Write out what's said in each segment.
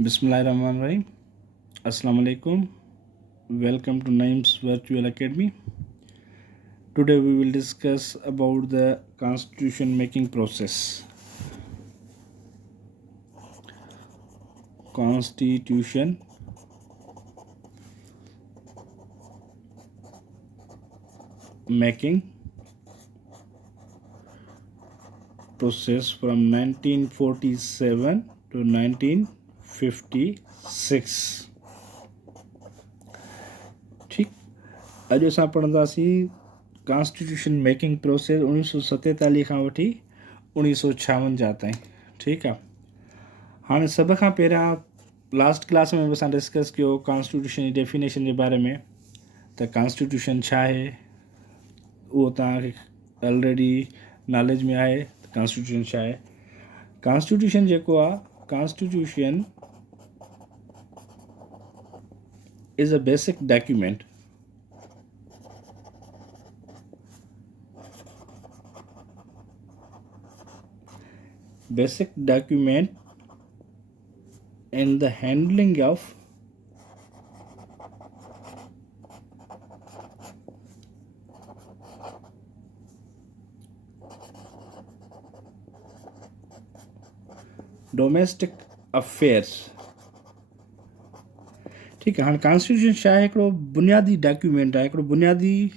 Bismillahirrahmanirrahim. Assalamu alaikum. Welcome to Naim's Virtual Academy. Today we will discuss about the constitution making process. Constitution making process from 1947 to 1956. ठीक, अॼु असां पढ़ंदासीं constitution making process 1947 खां वठी 1956 ताईं. ठीकु आहे. हाणे सभ खां पहिरियां लास्ट क्लास में बि असां डिस्कस कयो कॉन्स्टिट्यूशन जी डेफिनेशन जे बारे में, त कॉन्स्टिट्यूशन छा आहे उहो तव्हांखे ऑलरेडी नॉलेज में आहे. कॉन्स्टिट्यूशन छा आहे? कॉन्स्टिट्यूशन जेको आहे, constitution is a basic document in the handling of domestic affairs. ठीकु आहे. हाणे कॉन्स्टिट्यूशन छा आहे? हिकिड़ो बुनियादी डॉक्यूमेंट आहे, हिकिड़ो बुनियादी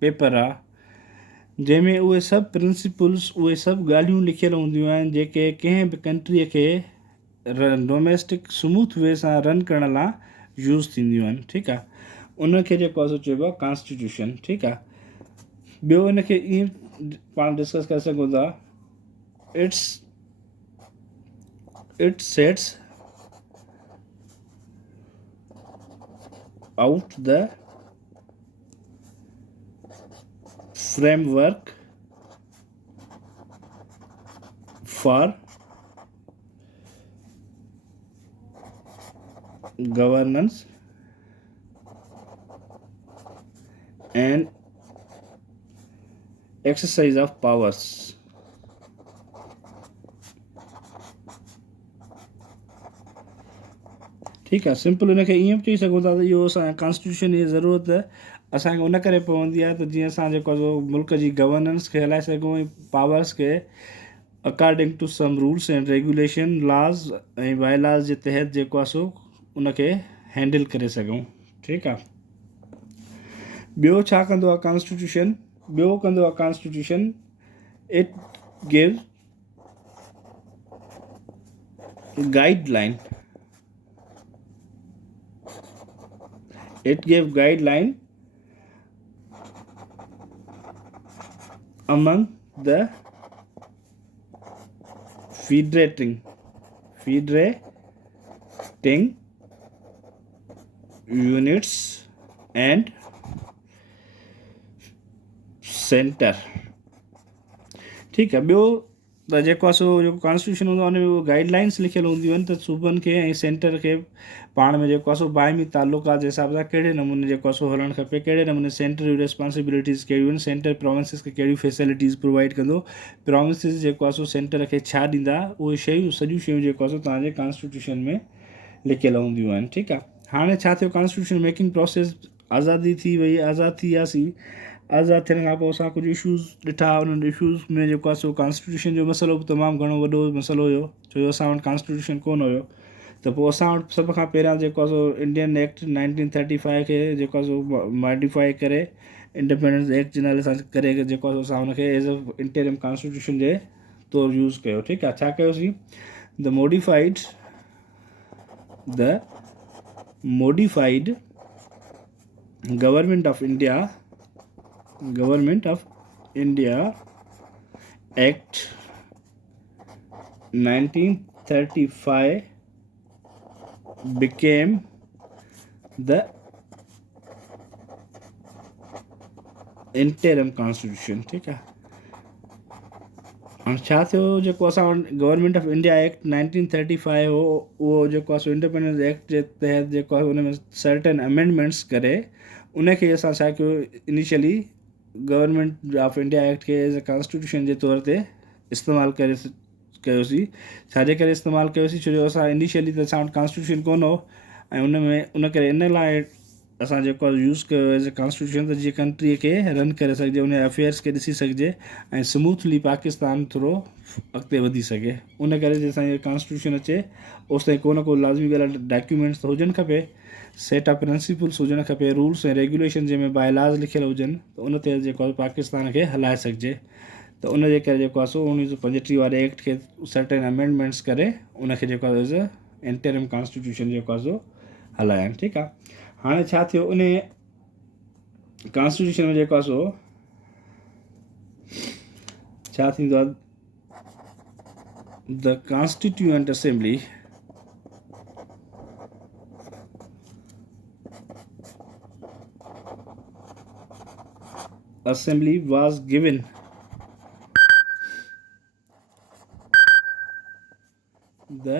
पेपर आहे जंहिंमें उहे सभु प्रिंसिपल्स, उहे सभु ॻाल्हियूं लिखियलु हूंदियूं आहिनि जेके कंहिं बि कंट्रीअ खे डोमेस्टिक स्मूथ वे सां रन करण लाइ यूज़ थींदियूं आहिनि. ठीकु आहे. उनखे जेको आहे चइबो आहे कॉन्स्टिट्यूशन. ठीकु आहे. ॿियो इनखे ईअं पाण डिस्कस करे सघूं था, it sets out the framework for governance and exercise of powers. ठीकु आहे. सिंपल हुनखे ईअं बि चई सघूं था त इहो असांजे कॉन्स्टिट्यूशन जी ज़रूरत असांखे उन करे पवंदी आहे त जीअं असां जेको आहे मुल्क जी गवर्नेंस खे हलाए सघूं ऐं पावर्स खे according to some rules and regulation, laws ऐं बायलॉज जे तहत जेको आहे सो उनखे हैंडल करे सघूं. ठीकु आहे. ॿियो छा कंदो आहे कॉन्स्टिट्यूशन? ॿियो कंदो आहे constitution, it give guideline. It gave guideline among the federating units and center. ठीकु आहे. ॿियो त जेको आहे सो जेको कॉन्स्टिट्यूशन हूंदो आहे उन में उहे गाइडलाइंस लिखियलु हूंदियूं आहिनि त सूबनि खे ऐं सेंटर खे पाण में जेको आहे सो बाहिमी तालुकात जे हिसाब सां कहिड़े नमूने जेको आहे सो हलणु खपे, कहिड़े नमूने सेंटर जूं रिस्पॉन्सिबिलिटीज़ कहिड़ियूं आहिनि, सेंटर प्रोविंसिस खे कहिड़ियूं फैसिलिटीज़ प्रोवाइड कंदो, प्रोविंसिस जेको आहे सो सेंटर खे छा ॾींदा, उहे शयूं सॼियूं शयूं जेको आहे सो तव्हांजे कॉन्स्टिट्यूशन में लिखियलु हूंदियूं आहिनि. ठीकु आहे. हाणे छा थियो, कॉन्स्टिट्यूशन मेकिंग प्रोसेस आज़ादी थी वई, आज़ादु थी वियासीं. आज़ादु थियण खां पोइ असां कुझु इशूज़ ॾिठा. उन्हनि इशूज़ में जेको आहे सो कॉन्स्टिट्यूशन जो मसइलो बि तमामु घणो वॾो मसइलो हुयो, छो जो असां वटि कॉन्स्टिट्यूशन कोन हुयो. त पोइ असां वटि सभ खां पहिरियां जेको आहे सो इंडियन एक्ट 1935 खे जेको आहे सो मॉडिफाई करे इंडिपेंडेंस एक्ट जे नाले सां करे जेको आहे सो असां हुनखे एज़ अ इंटरिम कॉन्स्टिट्यूशन जे तौरु यूज़ कयो. ठीकु आहे. छा कयोसीं? The modified government of India act 1935 became the interim constitution. ठीकु आहे. हाणे छा थियो, जेको असां वटि गवर्नमेंट ऑफ इंडिया एक्ट 1935 हो, उहो जेको आहे सो इंडिपेंडेंस एक्ट जे तहत जेको आहे उन में सर्टेन अमेंडमेंट्स करे उनखे असां छा कयो, initially government of India act खे एज़ अ कॉन्स्टिट्यूशन जे तौर ते इस्तेमालु कयोसीं। छाजे करे इस्तेमालु कयोसीं, छो जो असां इनिशियली त असां वटि कॉन्स्टिट्यूशन कोन हो ऐं उन करे इन लाइ असां जेको आहे यूज़ कयो एज़ ए कॉन्स्टिट्यूशन त जीअं कंट्रीअ खे रन करे सघिजे, उन अफेयर्स खे ॾिसी सघिजे ऐं स्मूथली पाकिस्तान थोरो अॻिते वधी सघे। उन करे जे असांखे कॉन्स्टिट्यूशन अचे ओसि ताईं को न को लाज़मी ॻाल्हि आहे, डॉक्यूमेंट्स त हुजणु खपे, सेट ऑफ प्रिंसिपल्स हुजणु खपे, रूल्स ऐं रेगुलेशन जंहिंमें बायलाज़ लिखियलु हुजनि, त उन ते जेको आहे पाकिस्तान खे हलाए सघिजे। त उन जे करे जेको आहे सो 1935 वारे एक्ट खे सर्टेन अमेंडमेंट्स करे उनखे जेको आहे एज़ अ इंटरिम कॉन्स्टिट्यूशन जेको आहे सो हलाया आहिनि। ठीकु आहे, हाणे छा थियो, उन कॉन्स्टिट्यूशन में जेको आहे सो छा थींदो आहे, the constituent assembly was given the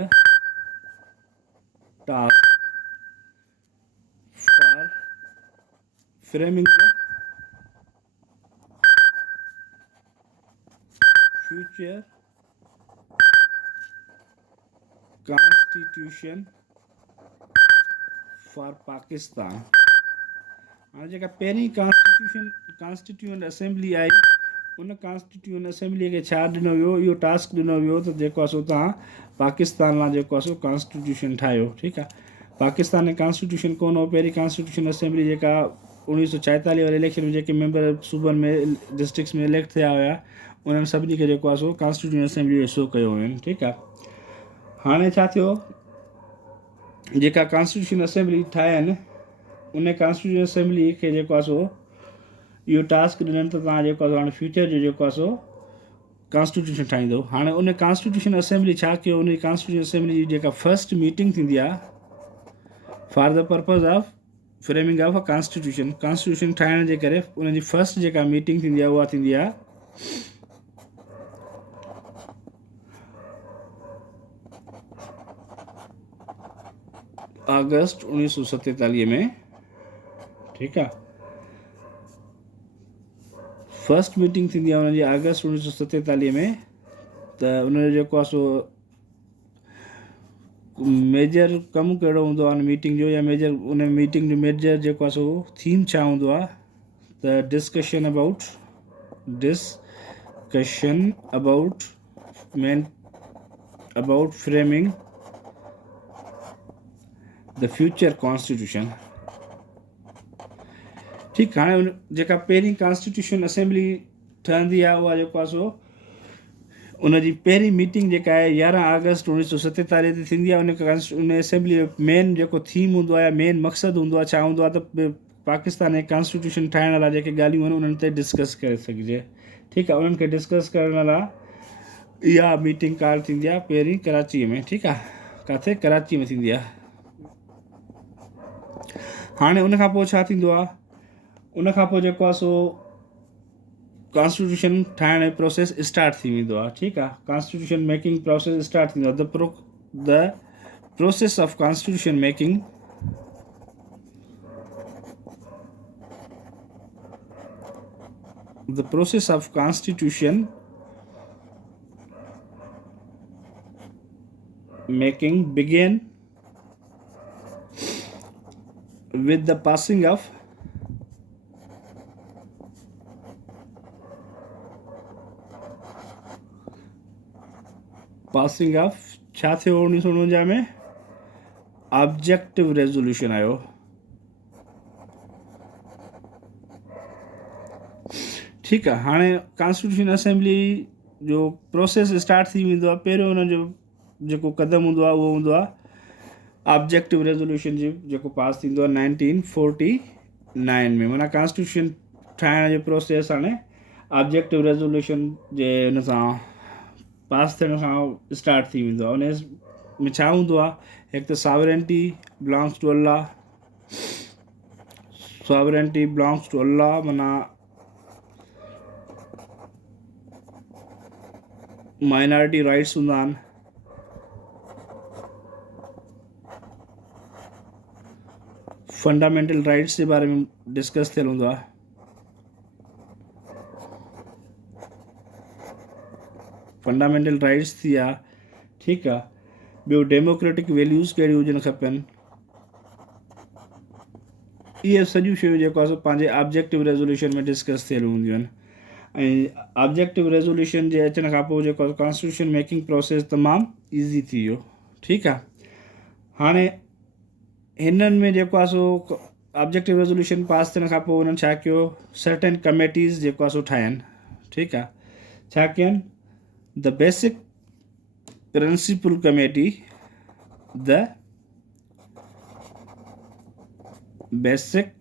task for framing the future constitution for Pakistan। हाणे जेका पहिरीं कॉन्स्टिट्यूएंट असेंबली आई, उन कॉन्स्टिट्यूएंट असेंबलीअ खे छा ॾिनो वियो, इहो टास्क ॾिनो वियो त जेको आहे सो तव्हां पाकिस्तान लाइ जेको आहे सो कॉन्स्टिट्यूशन ठाहियो। ठीकु आहे, पाकिस्तान में कॉन्स्टिट्यूशन कोन हो। पहिरीं कॉन्स्टिट्यूशन असेंबली जेका 1946 वारे इलेक्शन में जेके मेंबर सूबनि में डिस्ट्रिक्ट्स में इलेक्ट थिया हुया, उन्हनि सभिनी खे जेको आहे सो कॉन्स्टिट्यूशन असेंबली जो हिसो कयो हुयो। ठीकु आहे, हाणे छा थियो, जेका कॉन्स्टिट्यूशन असेंबली ठाहिया आहिनि, उन कॉन्स्टिट्यूशन असेंबली खे जेको आहे सो इहो टास्क ॾिननि त तव्हां जेको आहे हाणे फ्यूचर जो जेको आहे सो कॉन्स्टिट्यूशन ठाहींदो। हाणे उन कॉन्स्टिट्यूशन असेंबली छा कयो, उन कॉन्स्टिट्यूशन असेंबली जी जेका फर्स्ट मीटिंग थींदी आहे for the purpose of framing of a constitution ठाहिण जे करे, उन जी फर्स्ट जेका मीटिंग थींदी आहे उहा थींदी आहे अगस्त 1947 में। ठीकु आहे, फर्स्ट मीटिंग थींदी आहे हुनजी अगस्त 1947 में। त उनजो जेको आहे सो मेजर कमु कहिड़ो हूंदो आहे उन मीटिंग जो, या मेजर उन मीटिंग जो मेजर जेको आहे सो थीम छा हूंदो आहे, त discussion about framing the future constitution. ठीकु, हाणे जेका पहिरीं कॉन्स्टिट्यूशन असेंबली ठहंदी आहे उहा जेको आहे सो उनजी पहिरीं मीटिंग जेका आहे 11 अगस्त 1947 ते थींदी आहे। उन असेंबली जो मेन जेको थीम हूंदो आहे, मेन मक़सदु हूंदो आहे, छा हूंदो आहे त पाकिस्तान जे कॉन्स्टिट्यूशन ठाहिण लाइ जेके ॻाल्हियूं आहिनि उन्हनि ते डिस्कस करे सघिजे। ठीकु आहे, उन्हनि खे डिस्कस करण लाइ इहा मीटिंग कॉल थींदी आहे पहिरीं कराचीअ में। ठीकु आहे, किथे, कराची में थींदी आहे। हाणे उन खां पोइ छा थींदो आहे, उन खां पोइ जेको आहे सो कॉन्स्टिट्यूशन ठाहिण जो प्रोसेस स्टार्ट थी वेंदो आहे। ठीकु आहे, कॉन्स्टिट्यूशन मेकिंग प्रोसेस स्टार्ट थींदो आहे। The process of constitution making began with the passing of छा थियो 1949 में ऑब्जेक्टिव रेजोल्यूशन आयो। ठीकु आहे, हाणे कॉन्स्टिट्यूशन असेंबली जो प्रोसेस स्टार्ट थी वेंदो आहे। पहिरियों हुनजो जेको क़दम हूंदो आहे उहो हूंदो आहे ऑब्जेक्टिव रेजोल्यूशन जेको पास थींदो आहे 1949 में। माना कॉन्स्टिट्यूशन ठाहिण जो प्रोसेस हाणे ऑब्जेक्टिव रेजोल्यूशन जे हुन सां पास थियण सां स्टार्ट थी वेंदो आहे। उन में छा हूंदो आहे, हिकु त सॉवरेनिटी बिलोंग्स टू अल्लाह, माना माइनॉरिटी राइट्स हूंदा आहिनि, फंडामेंटल राइट्स जे बारे में डिस्कस थियल हूंदो आहे। फंडामेंटल राइट्स थी विया, ठीकु आहे। ॿियो डेमोक्रेटिक वैल्यूज़ कहिड़ियूं हुजणु खपनि, इहे सॼियूं शयूं जेको आहे सो पंहिंजे ऑब्जेक्टिव रेज़ोल्यूशन में डिस्कस थियल हूंदियूं आहिनि। ऐं ऑब्जेक्टिव रेज़ोल्यूशन जे अचण खां पोइ जेको आहे कॉन्स्टिट्यूशन मेकिंग प्रोसेस तमामु ईज़ी थी वियो, ठीकु आहे। हाणे हिननि में जेको आहे सो ऑब्जेक्टिव रेज़ोल्यूशन पास थियण खां पोइ हुननि छा कयो, सर्टेन कमेटीज़ जेको आहे सो ठाहिनि, ठीकु आहे। छा कयनि, the basic principle committee, the basic